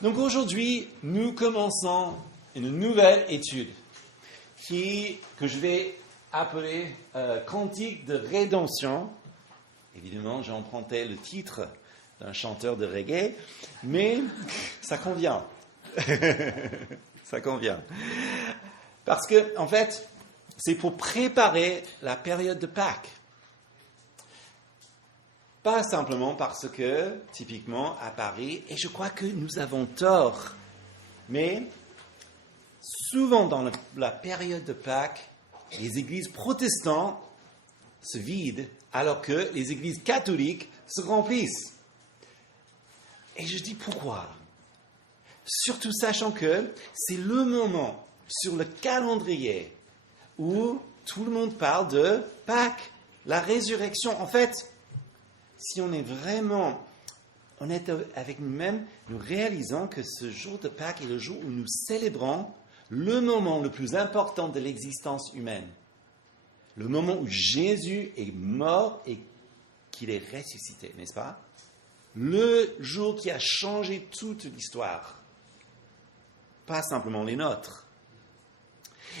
Donc aujourd'hui, nous commençons une nouvelle étude que je vais appeler Cantique de rédemption. Évidemment, j'ai emprunté le titre d'un chanteur de reggae, mais ça convient. Ça convient. Parce que, en fait, c'est pour préparer la période de Pâques. Pas simplement parce que, typiquement, à Paris, et je crois que nous avons tort, mais souvent dans la période de Pâques, les églises protestantes se vident alors que les églises catholiques se remplissent. Et je dis pourquoi? Surtout sachant que c'est le moment sur le calendrier où tout le monde parle de Pâques, la résurrection. En fait, si on est vraiment honnête avec nous-mêmes, nous réalisons que ce jour de Pâques est le jour où nous célébrons le moment le plus important de l'existence humaine. Le moment où Jésus est mort et qu'il est ressuscité, n'est-ce pas? Le jour qui a changé toute l'histoire. Pas simplement les nôtres.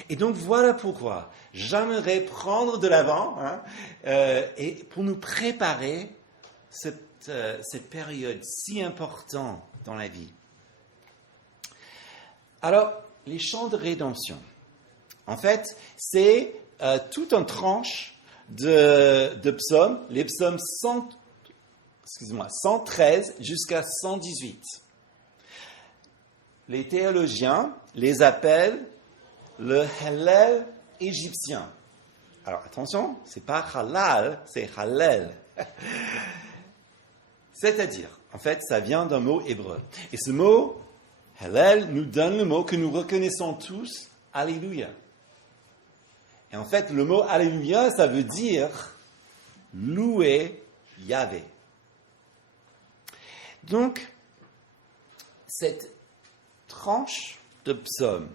Et donc voilà pourquoi j'aimerais prendre de l'avant et pour nous préparer cette période si importante dans la vie. Alors, les chants de rédemption, en fait, c'est tout un tranche de psaumes, les psaumes 113 jusqu'à 118. Les théologiens les appellent le Hallel égyptien. Alors attention, c'est pas Halal, c'est Hallel. C'est-à-dire, en fait, ça vient d'un mot hébreu. Et ce mot, Hallel, nous donne le mot que nous reconnaissons tous, Alléluia. Et en fait, le mot Alléluia, ça veut dire louer Yahvé. Donc, cette tranche de psaumes,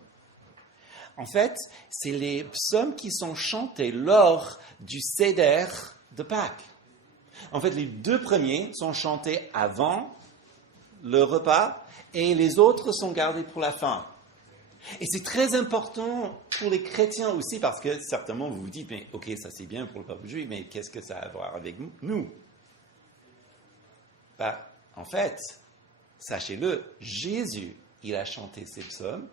en fait, c'est les psaumes qui sont chantés lors du Seder de Pâques. En fait, les deux premiers sont chantés avant le repas et les autres sont gardés pour la fin. Et c'est très important pour les chrétiens aussi parce que certainement vous vous dites, mais ok, ça c'est bien pour le peuple juif, mais qu'est-ce que ça a à voir avec nous? En fait, sachez-le, Jésus, il a chanté ces psaumes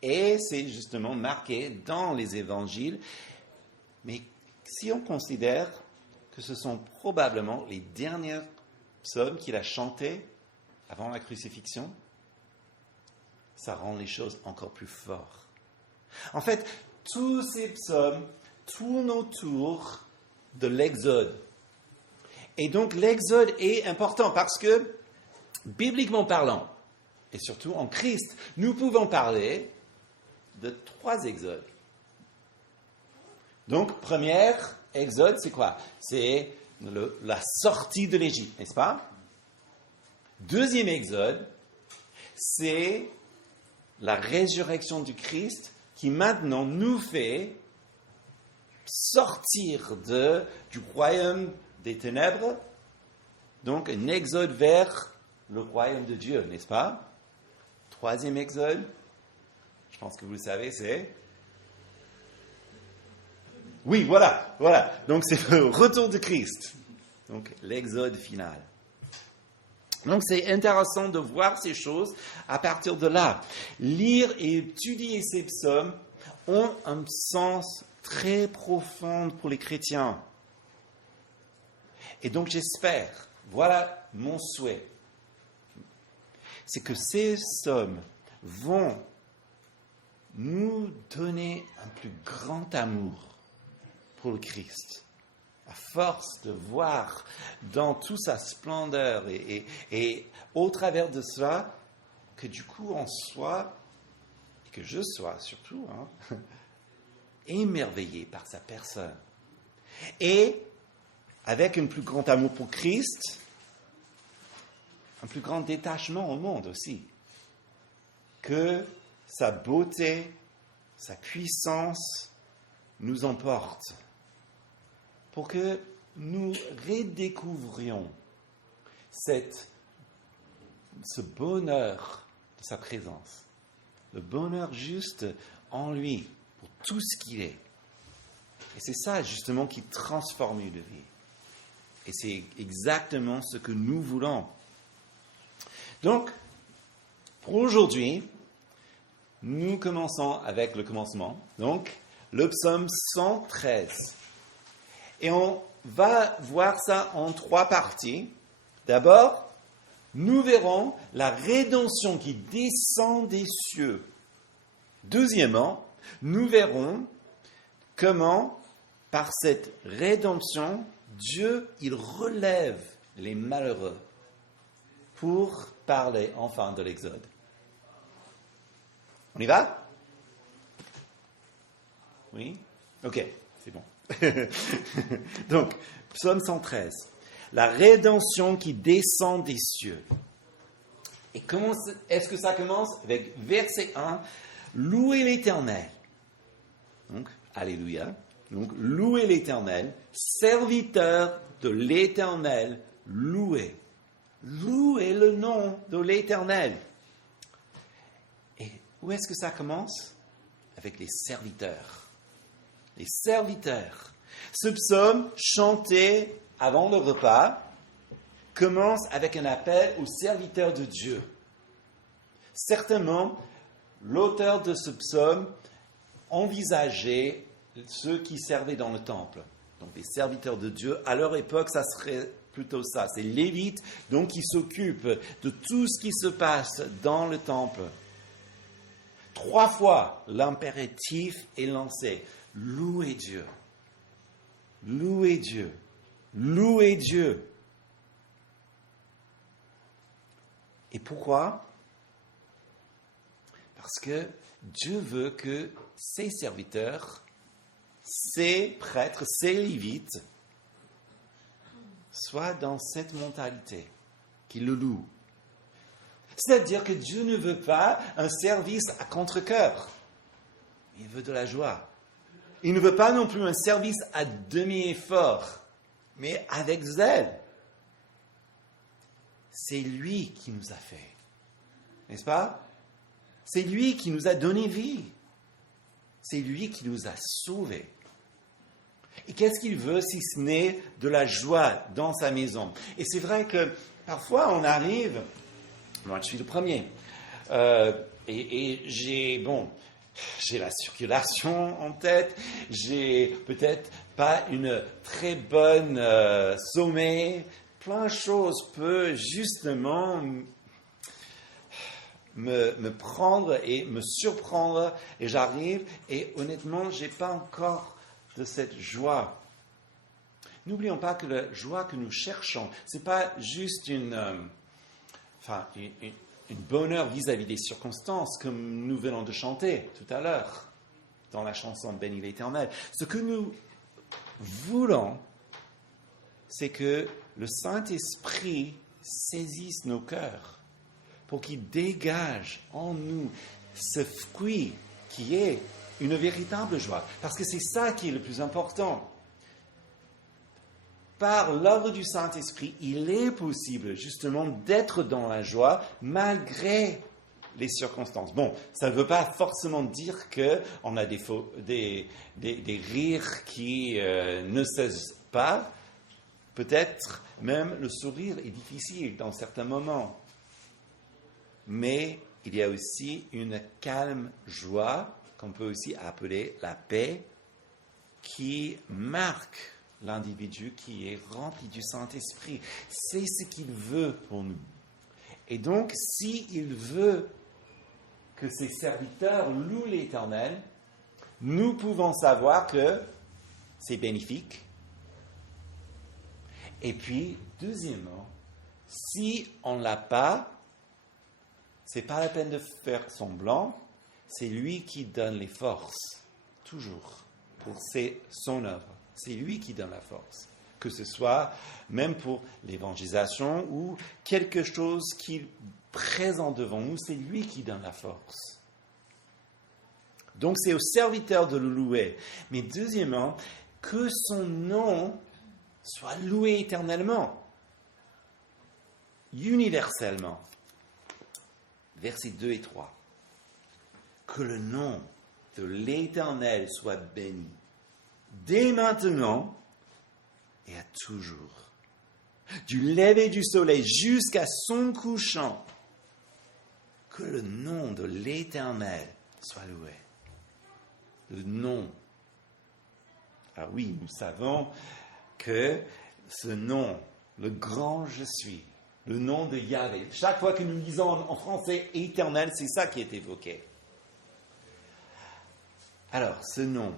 et c'est justement marqué dans les évangiles. Mais si on considère que ce sont probablement les derniers psaumes qu'il a chantés avant la crucifixion, ça rend les choses encore plus fortes. En fait, tous ces psaumes tournent autour de l'Exode. Et donc l'Exode est important parce que, bibliquement parlant, et surtout en Christ, nous pouvons parler de 3 exodes. Donc, premier exode, c'est quoi? C'est la sortie de l'Égypte, n'est-ce pas? Deuxième exode, c'est la résurrection du Christ qui maintenant nous fait sortir du royaume des ténèbres, donc un exode vers le royaume de Dieu, n'est-ce pas? Troisième exode, je pense que vous le savez, c'est... Oui, voilà. Donc c'est le retour de Christ. Donc l'exode final. Donc c'est intéressant de voir ces choses à partir de là. Lire et étudier ces psaumes ont un sens très profond pour les chrétiens. Et donc j'espère, voilà mon souhait, c'est que ces psaumes vont nous donner un plus grand amour pour le Christ, à force de voir dans toute sa splendeur et au travers de cela, que du coup on soit, et que je sois surtout, émerveillé par sa personne. Et avec un plus grand amour pour Christ, un plus grand détachement au monde aussi, que sa beauté, sa puissance nous emporte, pour que nous redécouvrions cette ce bonheur de sa présence. Le bonheur juste en lui, pour tout ce qu'il est. Et c'est ça, justement, qui transforme une vie. Et c'est exactement ce que nous voulons. Donc, pour aujourd'hui, nous commençons avec le commencement. Donc, le psaume 113. Et on va voir ça en 3 parties. D'abord, nous verrons la rédemption qui descend des cieux. Deuxièmement, nous verrons comment, par cette rédemption, Dieu, il relève les malheureux pour parler enfin de l'Exode. On y va? Oui? Ok, c'est bon. Donc, psaume 113. La rédemption qui descend des cieux. Et comment est-ce que ça commence? Avec verset 1. Louez l'Éternel. Donc, Alléluia. Donc, louez l'Éternel. Serviteur de l'Éternel, louez. Louez le nom de l'Éternel. Et où est-ce que ça commence? Avec les serviteurs. Les serviteurs. Ce psaume, chanté avant le repas, commence avec un appel aux serviteurs de Dieu. Certainement, l'auteur de ce psaume envisageait ceux qui servaient dans le temple. Donc les serviteurs de Dieu, à leur époque, ça serait plutôt ça. C'est Lévites, donc qui s'occupent de tout ce qui se passe dans le temple. 3 fois, l'impératif est lancé. Louez Dieu. Louez Dieu. Louez Dieu. Et pourquoi? Parce que Dieu veut que ses serviteurs, ses prêtres, ses lévites, soient dans cette mentalité, qu'ils le louent. C'est-à-dire que Dieu ne veut pas un service à contre-cœur. Il veut de la joie. Il ne veut pas non plus un service à demi-effort, mais avec zèle. C'est lui qui nous a fait. N'est-ce pas? C'est lui qui nous a donné vie. C'est lui qui nous a sauvés. Et qu'est-ce qu'il veut si ce n'est de la joie dans sa maison? Et c'est vrai que parfois on arrive, moi je suis le premier, et j'ai la circulation en tête, j'ai peut-être pas une très bonne sommeil, plein de choses peuvent justement me prendre et me surprendre, et j'arrive, et honnêtement, je n'ai pas encore de cette joie. N'oublions pas que la joie que nous cherchons, ce n'est pas juste une bonheur vis-à-vis des circonstances, comme nous venons de chanter tout à l'heure, dans la chanson Bénis l'Éternel. Ce que nous voulons, c'est que le Saint-Esprit saisisse nos cœurs, pour qu'il dégage en nous ce fruit qui est une véritable joie. Parce que c'est ça qui est le plus important. Par l'œuvre du Saint-Esprit, il est possible justement d'être dans la joie malgré les circonstances. Bon, ça ne veut pas forcément dire qu'on a des rires qui ne cessent pas. Peut-être même le sourire est difficile dans certains moments. Mais il y a aussi une calme joie, qu'on peut aussi appeler la paix, qui marque l'individu qui est rempli du Saint-Esprit. C'est ce qu'il veut pour nous. Et donc, s'il veut que ses serviteurs louent l'Éternel, nous pouvons savoir que c'est bénéfique. Et puis, deuxièmement, si on ne l'a pas, c'est pas la peine de faire semblant, c'est lui qui donne les forces, toujours, pour son œuvre. C'est lui qui donne la force, que ce soit même pour l'évangélisation ou quelque chose qu'il présente devant nous, c'est lui qui donne la force. Donc c'est au serviteur de le louer. Mais deuxièmement, que son nom soit loué éternellement, universellement. versets 2 et 3. Que le nom de l'Éternel soit béni, dès maintenant et à toujours. Du lever du soleil jusqu'à son couchant, que le nom de l'Éternel soit loué. Le nom. Alors oui, nous savons que ce nom, le grand je suis, le nom de Yahvé, chaque fois que nous lisons en français éternel, c'est ça qui est évoqué. Alors, ce nom,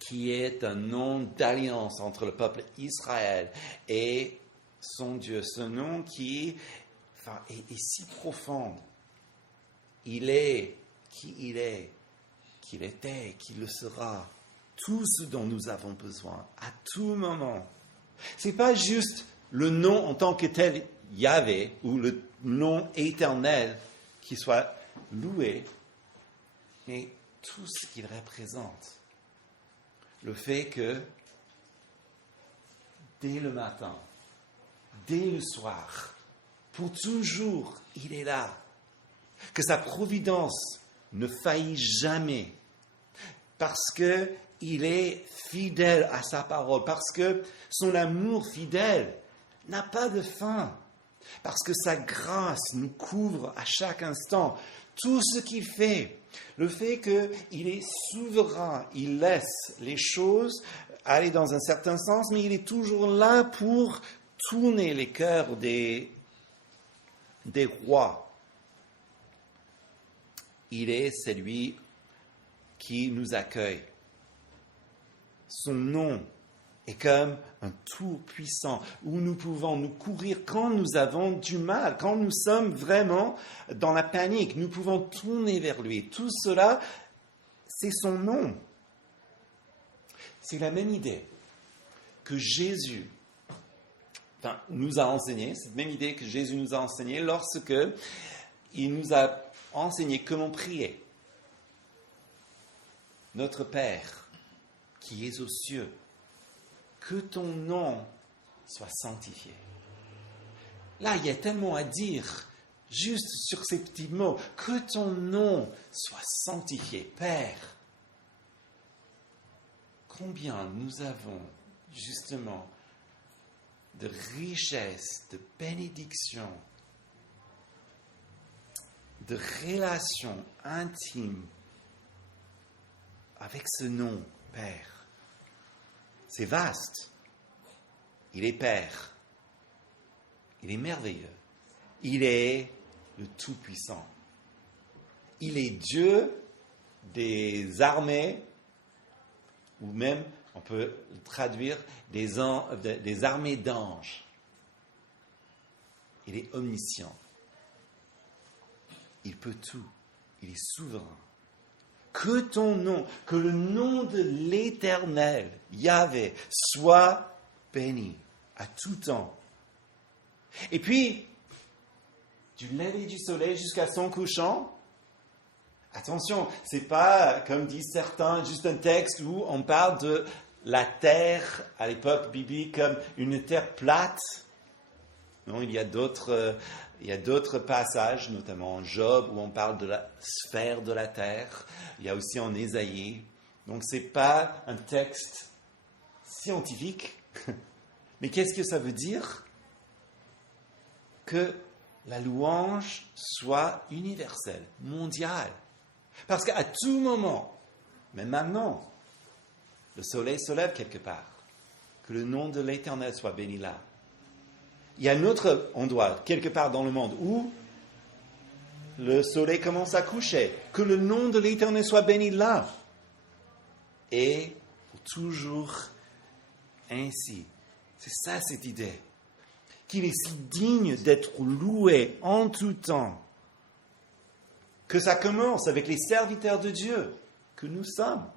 qui est un nom d'alliance entre le peuple Israël et son Dieu, ce nom qui est si profond. Il est qui il est, qu'il était, qu'il le sera, tout ce dont nous avons besoin, à tout moment. Ce n'est pas juste le nom en tant que tel Yahvé, ou le nom éternel qui soit loué, mais tout ce qu'il représente. Le fait que, dès le matin, dès le soir, pour toujours, il est là. Que sa providence ne faillit jamais. Parce qu'il est fidèle à sa parole. Parce que son amour fidèle n'a pas de fin. Parce que sa grâce nous couvre à chaque instant. Tout ce qu'il fait, le fait qu'il est souverain, il laisse les choses aller dans un certain sens, mais il est toujours là pour tourner les cœurs des rois. Il est celui qui nous accueille. Son nom est comme un tout-puissant où nous pouvons nous courir quand nous avons du mal, quand nous sommes vraiment dans la panique. Nous pouvons tourner vers lui. Tout cela, c'est son nom. C'est la même idée que Jésus nous a enseigné, cette même idée que Jésus nous a enseigné lorsque il nous a enseigné comment prier. Notre Père, qui es aux cieux, que ton nom soit sanctifié. Là, il y a tellement à dire juste sur ces petits mots. Que ton nom soit sanctifié. Père, combien nous avons justement de richesses, de bénédictions, de relations intimes avec ce nom, Père. C'est vaste. Il est Père. Il est merveilleux. Il est le Tout-Puissant. Il est Dieu des armées, ou même, on peut le traduire, des armées d'anges. Il est omniscient. Il peut tout. Il est souverain. Que ton nom, que le nom de l'Éternel, Yahvé, soit béni à tout temps. Et puis, du lever du soleil jusqu'à son couchant, attention, c'est pas, comme disent certains, juste un texte où on parle de la terre, à l'époque biblique, comme une terre plate. Non, il y a d'autres passages, notamment en Job, où on parle de la sphère de la terre. Il y a aussi en Ésaïe. Donc, ce n'est pas un texte scientifique. Mais qu'est-ce que ça veut dire? Que la louange soit universelle, mondiale. Parce qu'à tout moment, même maintenant, le soleil se lève quelque part. Que le nom de l'Éternel soit béni là. Il y a un autre endroit, quelque part dans le monde, où le soleil commence à coucher. Que le nom de l'Éternel soit béni là. Et pour toujours ainsi. C'est ça cette idée. Qu'il est si digne d'être loué en tout temps. Que ça commence avec les serviteurs de Dieu que nous sommes.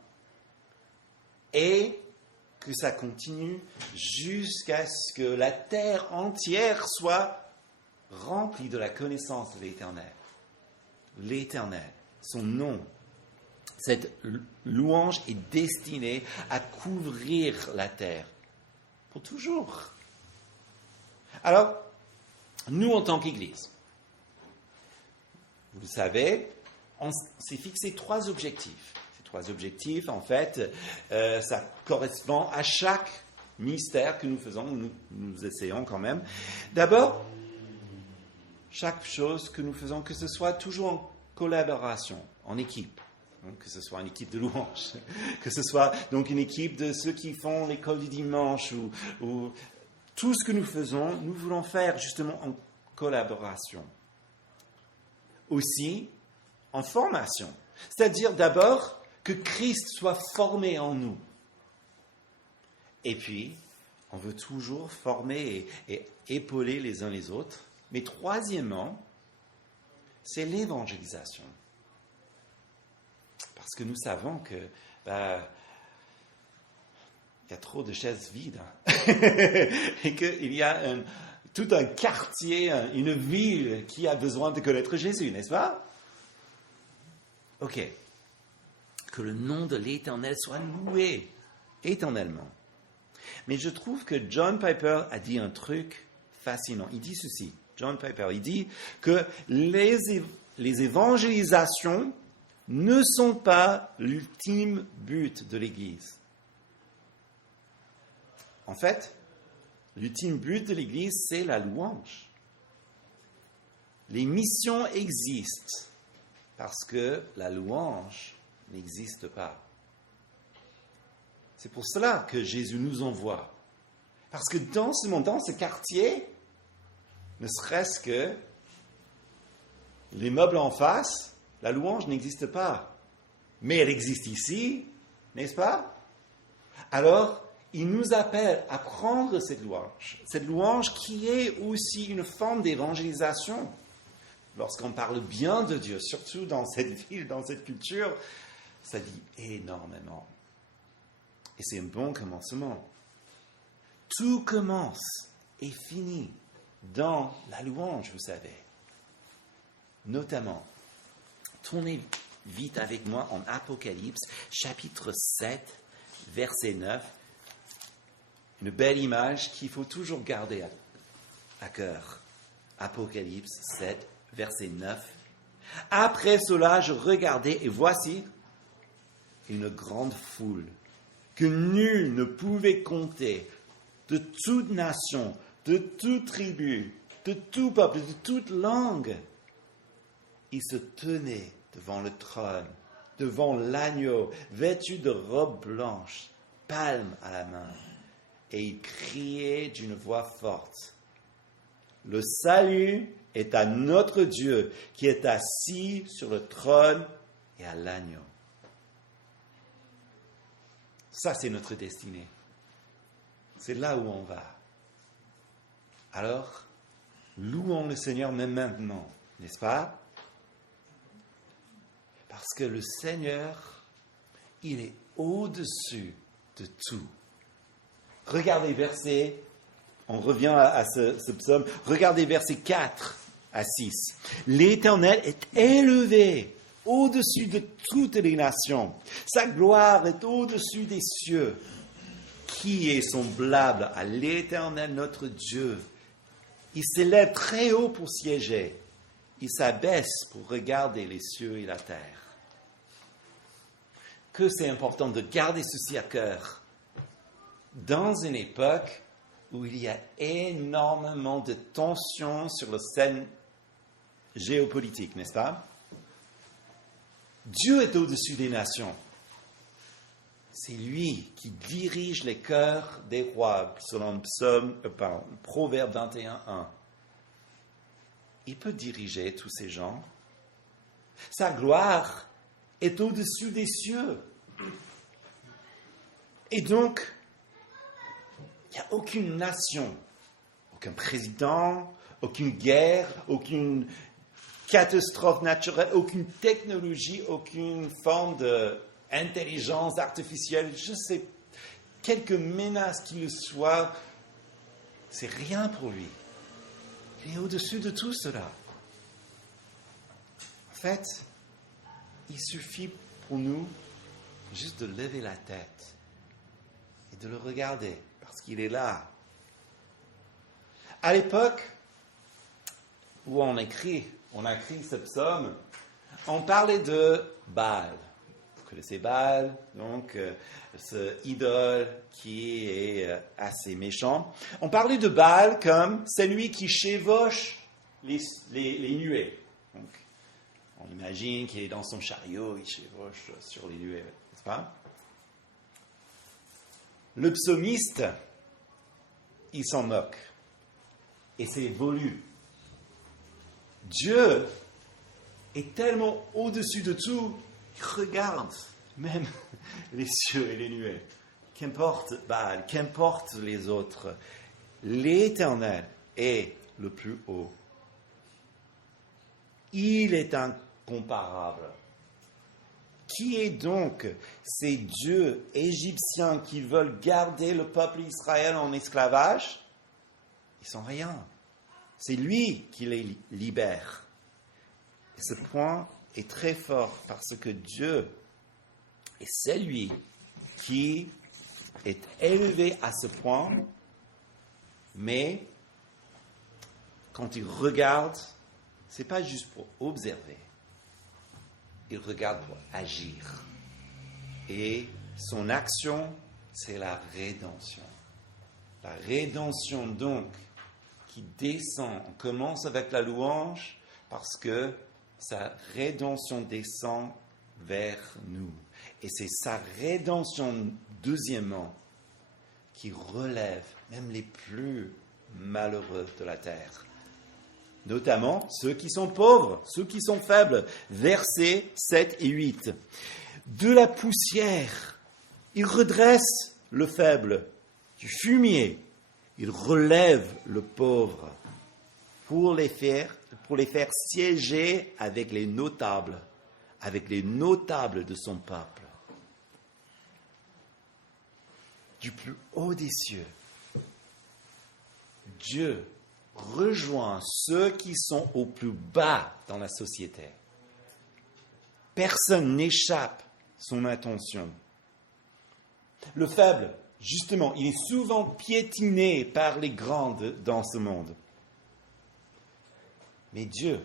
Et que ça continue jusqu'à ce que la terre entière soit remplie de la connaissance de l'Éternel. L'Éternel, son nom, cette louange est destinée à couvrir la terre pour toujours. Alors, nous en tant qu'Église, vous le savez, on s'est fixé 3 objectifs. Ces 3 objectifs, en fait, ça correspond à chaque ministère que nous faisons, nous essayons quand même. D'abord, chaque chose que nous faisons, que ce soit toujours en collaboration, en équipe. Donc, que ce soit une équipe de louanges, que ce soit donc une équipe de ceux qui font l'école du dimanche, ou tout ce que nous faisons, nous voulons faire justement en collaboration. Aussi, en formation. C'est-à-dire d'abord que Christ soit formé en nous. Et puis, on veut toujours former et épauler les uns les autres. Mais troisièmement, c'est l'évangélisation. Parce que nous savons que il y a trop de chaises vides et qu'il y a tout un quartier, une ville qui a besoin de connaître Jésus, n'est-ce pas? Ok. Que le nom de l'Éternel soit loué éternellement. Mais je trouve que John Piper a dit un truc fascinant. Il dit ceci, John Piper, il dit que les évangélisations ne sont pas l'ultime but de l'Église. En fait, l'ultime but de l'Église, c'est la louange. Les missions existent parce que la louange n'existe pas. C'est pour cela que Jésus nous envoie. Parce que dans ce monde, dans ce quartier, ne serait-ce que les meubles en face, la louange n'existe pas. Mais elle existe ici, n'est-ce pas? Alors, il nous appelle à prendre cette louange qui est aussi une forme d'évangélisation. Lorsqu'on parle bien de Dieu, surtout dans cette ville, dans cette culture, ça dit énormément. Et c'est un bon commencement. Tout commence et finit dans la louange, vous savez. Notamment, tournez vite avec moi en Apocalypse, chapitre 7, verset 9. Une belle image qu'il faut toujours garder à cœur. Apocalypse 7, verset 9. Après cela, je regardais et voici une grande foule que nul ne pouvait compter, de toute nation, de toute tribu, de tout peuple, de toute langue. Ils se tenaient devant le trône, devant l'agneau, vêtus de robes blanches, palmes à la main, et ils criaient d'une voix forte. Le salut est à notre Dieu qui est assis sur le trône et à l'agneau. Ça, c'est notre destinée. C'est là où on va. Alors, louons le Seigneur même maintenant, n'est-ce pas? Parce que le Seigneur, il est au-dessus de tout. Regardez verset, on revient à ce psaume, regardez versets 4 à 6. L'Éternel est élevé au-dessus de toutes les nations. Sa gloire est au-dessus des cieux. Qui est semblable à l'Éternel notre Dieu? Il s'élève très haut pour siéger. Il s'abaisse pour regarder les cieux et la terre. Que c'est important de garder ceci à cœur. Dans une époque où il y a énormément de tensions sur la scène géopolitique, n'est-ce pas? Dieu est au-dessus des nations. C'est lui qui dirige les cœurs des rois, selon Proverbe 21:1. Il peut diriger tous ces gens. Sa gloire est au-dessus des cieux. Et donc, il n'y a aucune nation, aucun président, aucune guerre, aucune catastrophe naturelle, aucune technologie, aucune forme d'intelligence artificielle, je sais, quelque menace qu'il soit, c'est rien pour lui. Il est au-dessus de tout cela. En fait, il suffit pour nous juste de lever la tête et de le regarder, parce qu'il est là. À l'époque où on écrit on a écrit ce psaume, on parlait de Baal. Vous connaissez Baal, donc ce idole qui est assez méchant. On parlait de Baal comme celui qui chevauche les nuées. Donc, on imagine qu'il est dans son chariot, il chevauche sur les nuées, n'est-ce pas? Le psaumiste, il s'en moque. Et c'est voulu. Dieu est tellement au-dessus de tout, il regarde même les cieux et les nuées. Qu'importe Baal, qu'importe les autres, l'Éternel est le plus haut. Il est incomparable. Qui est donc ces dieux égyptiens qui veulent garder le peuple d'Israël en esclavage? Ils sont rien. C'est lui qui les libère. Et ce point est très fort parce que Dieu est celui qui est élevé à ce point, mais quand il regarde, ce n'est pas juste pour observer. Il regarde pour agir. Et son action, c'est la rédemption. La rédemption, donc, qui descend. On commence avec la louange parce que sa rédemption descend vers nous. Et c'est sa rédemption, deuxièmement, qui relève même les plus malheureux de la terre. Notamment ceux qui sont pauvres, ceux qui sont faibles. Versets 7 et 8. De la poussière, il redresse le faible. Du fumier, il relève le pauvre pour les faire siéger avec les notables de son peuple. Du plus haut des cieux, Dieu rejoint ceux qui sont au plus bas dans la société. Personne n'échappe son attention. Le faible, justement, il est souvent piétiné par les grands dans ce monde. Mais Dieu,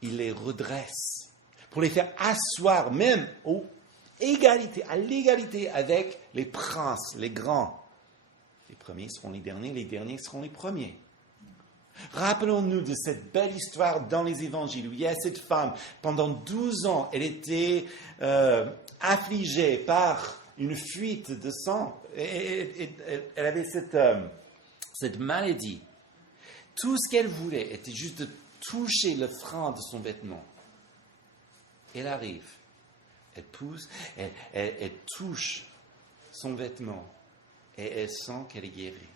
il les redresse pour les faire asseoir même à l'égalité avec les princes, les grands. Les premiers seront les derniers seront les premiers. Rappelons-nous de cette belle histoire dans les évangiles où il y a cette femme, pendant 12 ans, elle était affligée par une fuite de sang. Elle avait cette maladie. Tout ce qu'elle voulait était juste de toucher le frein de son vêtement. Elle arrive, elle pousse, elle touche son vêtement et elle sent qu'elle est guérie.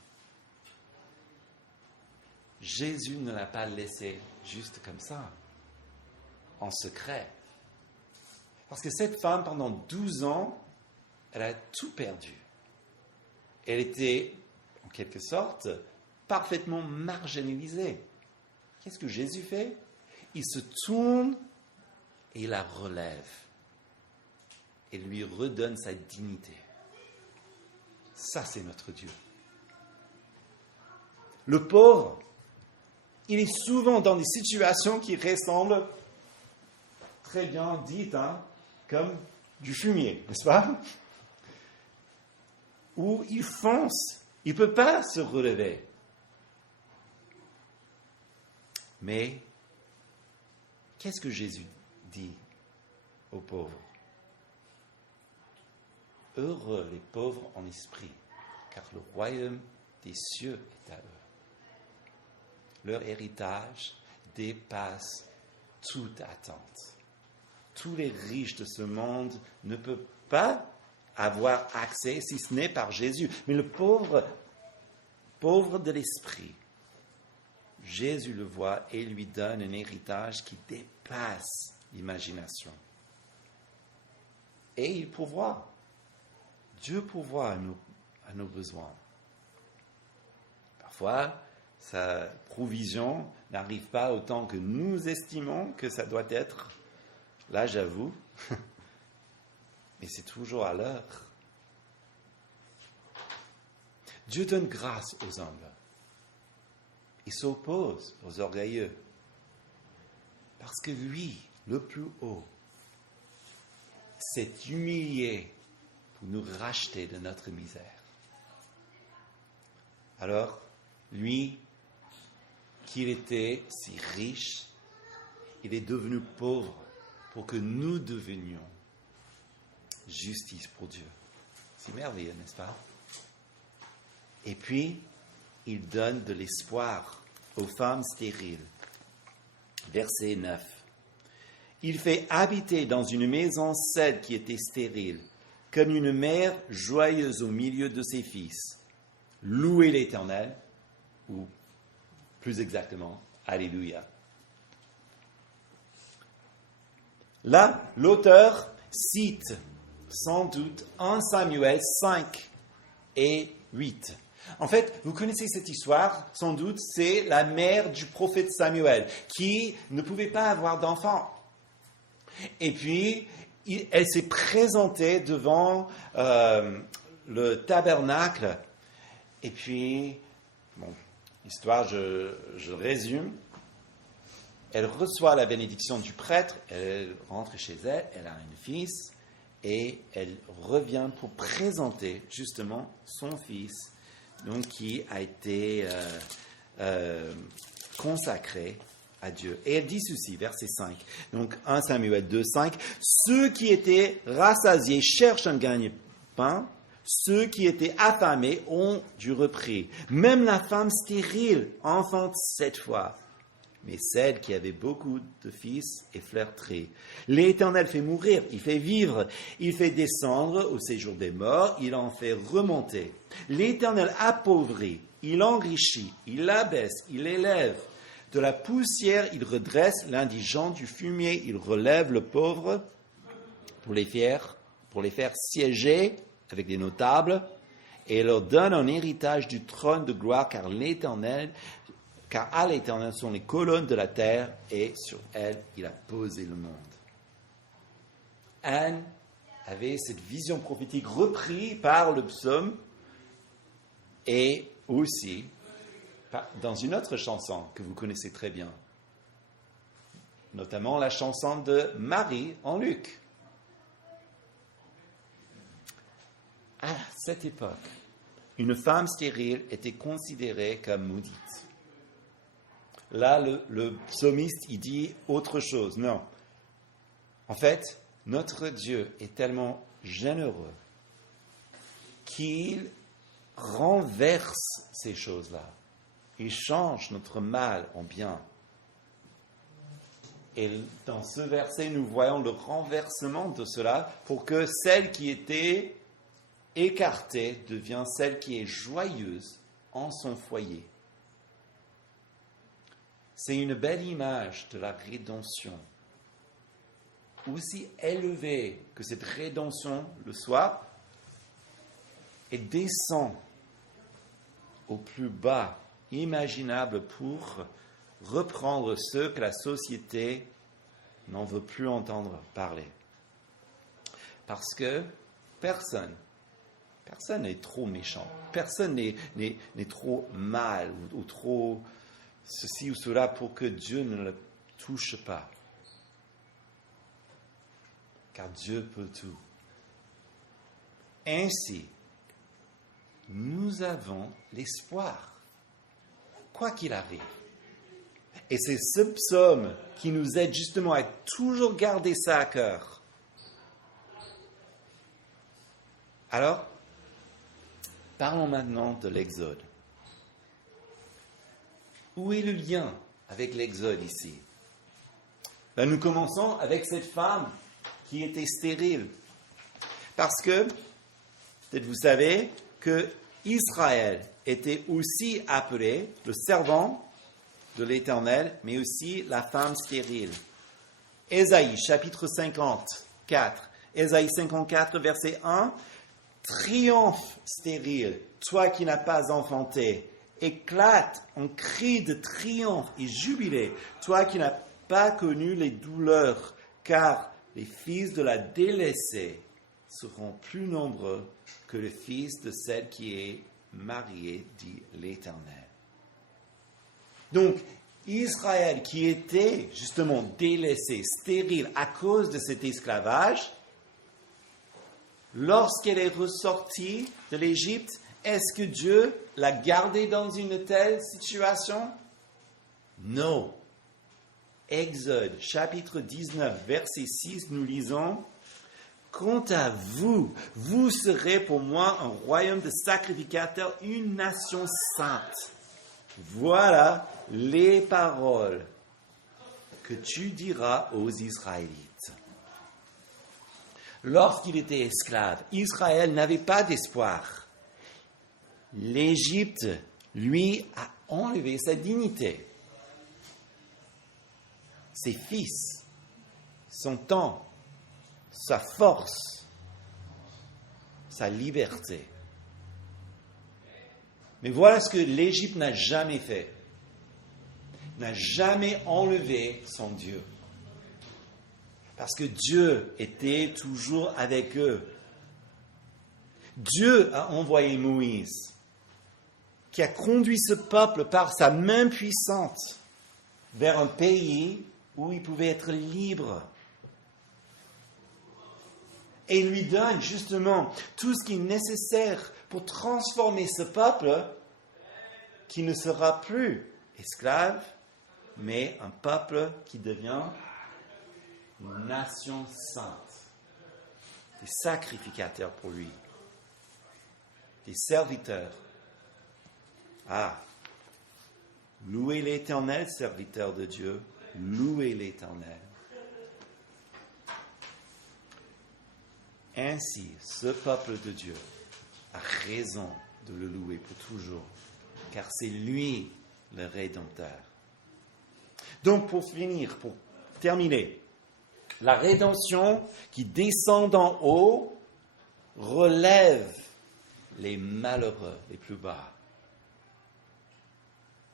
Jésus ne l'a pas laissée juste comme ça, en secret. Parce que cette femme, pendant 12 ans, elle a tout perdu. Elle était, en quelque sorte, parfaitement marginalisée. Qu'est-ce que Jésus fait? Il se tourne et la relève. Et lui redonne sa dignité. Ça, c'est notre Dieu. Le pauvre, il est souvent dans des situations qui ressemblent, très bien dites, comme du fumier, n'est-ce pas? Où il fonce, il ne peut pas se relever. Mais, qu'est-ce que Jésus dit aux pauvres? Heureux les pauvres en esprit, car le royaume des cieux est à eux. Leur héritage dépasse toute attente. Tous les riches de ce monde ne peuvent pas avoir accès, si ce n'est par Jésus. Mais le pauvre de l'esprit, Jésus le voit et lui donne un héritage qui dépasse l'imagination. Et il pourvoit. Dieu pourvoit à nos besoins. Parfois, sa provision n'arrive pas autant que nous estimons que ça doit être. Là, j'avoue. Mais c'est toujours à l'heure. Dieu donne grâce aux humbles. Il s'oppose aux orgueilleux. Parce que lui, le plus haut, s'est humilié pour nous racheter de notre misère. Alors, lui, qu'il était si riche, il est devenu pauvre pour que nous devenions justice pour Dieu. C'est merveilleux, n'est-ce pas? Et puis, il donne de l'espoir aux femmes stériles. Verset 9. Il fait habiter dans une maison celle qui était stérile, comme une mère joyeuse au milieu de ses fils. Louez l'Éternel, ou plus exactement, Alléluia. Là, l'auteur cite sans doute 1 Samuel 5 et 8. En fait, vous connaissez cette histoire, sans doute, c'est la mère du prophète Samuel qui ne pouvait pas avoir d'enfant. Et puis, elle s'est présentée devant le tabernacle. Et puis, l'histoire, je résume. Elle reçoit la bénédiction du prêtre, elle rentre chez elle, elle a un fils, et elle revient pour présenter justement son fils, donc qui a été consacré à Dieu. Et elle dit ceci, verset 5, donc 1 Samuel 2, 5, « Ceux qui étaient rassasiés cherchent un gagne-pain, ceux qui étaient affamés ont du repris. Même la femme stérile enfante 7 fois. Mais celle qui avait beaucoup de fils est flétrie. L'Éternel fait mourir, il fait vivre, il fait descendre au séjour des morts, il en fait remonter. L'Éternel appauvrit, il enrichit, il abaisse, il élève. De la poussière, il redresse l'indigent, du fumier, il relève le pauvre pour les faire siéger avec des notables, et leur donne un héritage du trône de gloire, car à l'Éternel sont les colonnes de la terre, et sur elles il a posé le monde. Anne avait cette vision prophétique reprise par le psaume, et aussi dans une autre chanson que vous connaissez très bien, notamment la chanson de Marie en Luc. À cette époque, une femme stérile était considérée comme maudite. Là, le psalmiste, il dit autre chose. Non. En fait, notre Dieu est tellement généreux qu'il renverse ces choses-là. Il change notre mal en bien. Et dans ce verset, nous voyons le renversement de cela pour que celle qui était écartée devient celle qui est joyeuse en son foyer. C'est une belle image de la rédemption. Aussi élevée que cette rédemption le soit, et descend au plus bas imaginable pour reprendre ceux que la société n'en veut plus entendre parler. Parce que personne n'est trop méchant, personne n'est trop mal ou trop ceci ou cela pour que Dieu ne le touche pas. Car Dieu peut tout. Ainsi, nous avons l'espoir, quoi qu'il arrive. Et c'est ce psaume qui nous aide justement à toujours garder ça à cœur. Alors, parlons maintenant de l'Exode. Où est le lien avec l'Exode ici? Ben, nous commençons avec cette femme qui était stérile. Parce que, peut-être vous savez, que Israël était aussi appelé le servant de l'Éternel, mais aussi la femme stérile. Ésaïe, chapitre 54. Ésaïe 54, verset 1. Triomphe stérile, toi qui n'as pas enfanté. Éclate en cri de triomphe et jubilé, toi qui n'as pas connu les douleurs, car les fils de la délaissée seront plus nombreux que les fils de celle qui est mariée, dit l'Éternel. Donc, Israël, qui était justement délaissé, stérile à cause de cet esclavage, lorsqu'elle est ressortie de l'Égypte, est-ce que Dieu l'a gardée dans une telle situation? Non. Exode, chapitre 19, verset 6, nous lisons « Quant à vous, vous serez pour moi un royaume de sacrificateurs, une nation sainte. Voilà les paroles que tu diras aux Israélites. » Lorsqu'il était esclave, Israël n'avait pas d'espoir. L'Égypte, lui, a enlevé sa dignité, ses fils, son temps, sa force, sa liberté. Mais voilà ce que l'Égypte n'a jamais fait. N'a jamais enlevé son Dieu. Parce que Dieu était toujours avec eux. Dieu a envoyé Moïse, qui a conduit ce peuple par sa main puissante vers un pays où il pouvait être libre. Et il lui donne justement tout ce qui est nécessaire pour transformer ce peuple qui ne sera plus esclave, mais un peuple qui devient une nation sainte, des sacrificateurs pour lui, des serviteurs. Ah, louez l'Éternel, serviteur de Dieu, louez l'Éternel. Ainsi, ce peuple de Dieu a raison de le louer pour toujours, car c'est lui le Rédempteur. Donc, pour finir, pour terminer, la rédemption qui descend d'en haut relève les malheureux les plus bas.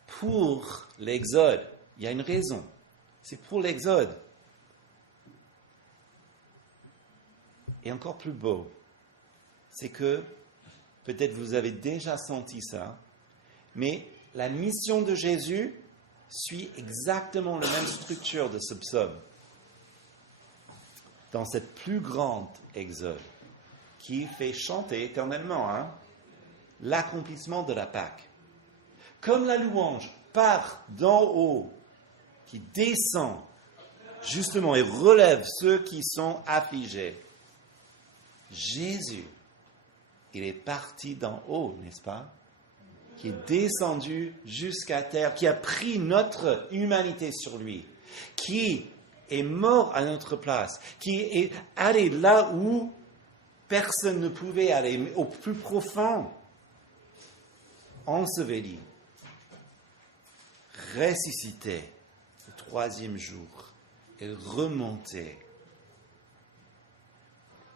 Pour l'Exode, il y a une raison. C'est pour l'Exode. Et encore plus beau, c'est que, peut-être vous avez déjà senti ça, mais la mission de Jésus suit exactement la même structure de ce psaume. Dans cette plus grande Exode, qui fait chanter éternellement l'accomplissement de la Pâque. Comme la louange part d'en haut, qui descend justement et relève ceux qui sont affligés, Jésus, il est parti d'en haut, n'est-ce pas? Qui est descendu jusqu'à terre, qui a pris notre humanité sur lui, qui est mort à notre place, qui est allé là où personne ne pouvait aller, au plus profond, enseveli, ressuscité le troisième jour, et remonté.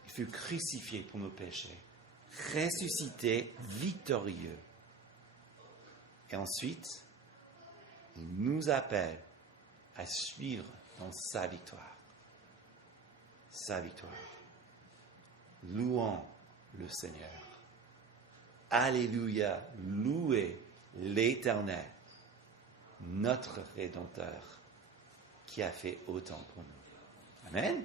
Il fut crucifié pour nos péchés, ressuscité victorieux. Et ensuite, il nous appelle à suivre dans sa victoire. Sa victoire. Louons le Seigneur. Alléluia. Louez l'Éternel, notre Rédempteur, qui a fait autant pour nous. Amen.